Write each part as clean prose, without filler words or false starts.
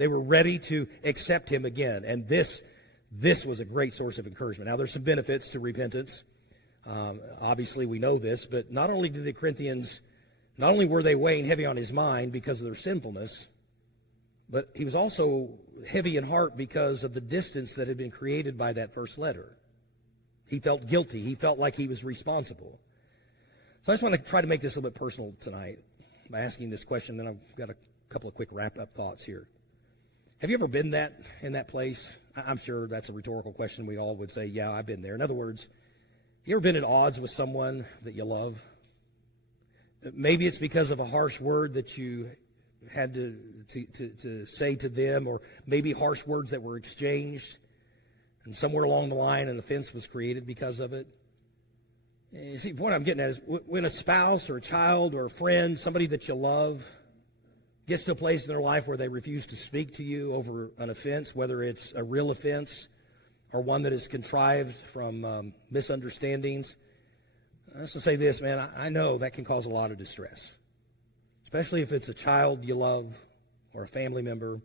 They were ready to accept him again. And this was a great source of encouragement. Now, there's some benefits to repentance. Obviously, we know this, but not only did the Corinthians, not only were they weighing heavy on his mind because of their sinfulness, but he was also heavy in heart because of the distance that had been created by that first letter. He felt guilty. He felt like he was responsible. So I just want to try to make this a little bit personal tonight by asking this question, then I've got a couple of quick wrap-up thoughts here. Have you ever been in that place? I'm sure that's a rhetorical question. We all would say, yeah, I've been there. In other words, you ever been at odds with someone that you love? Maybe it's because of a harsh word that you had to say to them, or maybe harsh words that were exchanged, and somewhere along the line an offense was created because of it. You see, what I'm getting at is when a spouse or a child or a friend, somebody that you love, gets to a place in their life where they refuse to speak to you over an offense, whether it's a real offense or one that is contrived from misunderstandings. I just want to say this, man, I know that can cause a lot of distress, especially if it's a child you love or a family member.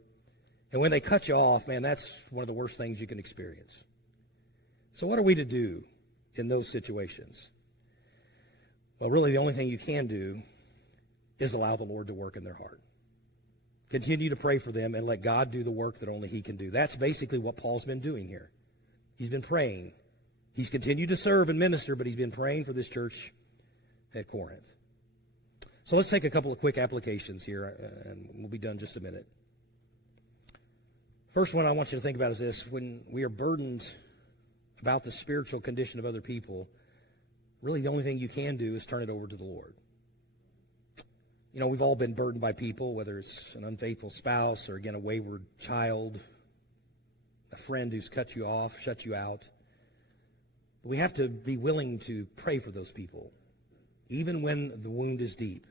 And when they cut you off, man, that's one of the worst things you can experience. So what are we to do in those situations? Well, really, the only thing you can do is allow the Lord to work in their heart. Continue to pray for them and let God do the work that only he can do. That's basically what Paul's been doing here. He's been praying. He's continued to serve and minister, but he's been praying for this church at Corinth. So let's take a couple of quick applications here, and we'll be done in just a minute. First one I want you to think about is this. When we are burdened about the spiritual condition of other people, really the only thing you can do is turn it over to the Lord. You know, we've all been burdened by people, whether it's an unfaithful spouse or, again, a wayward child, a friend who's cut you off, shut you out. But we have to be willing to pray for those people, even when the wound is deep.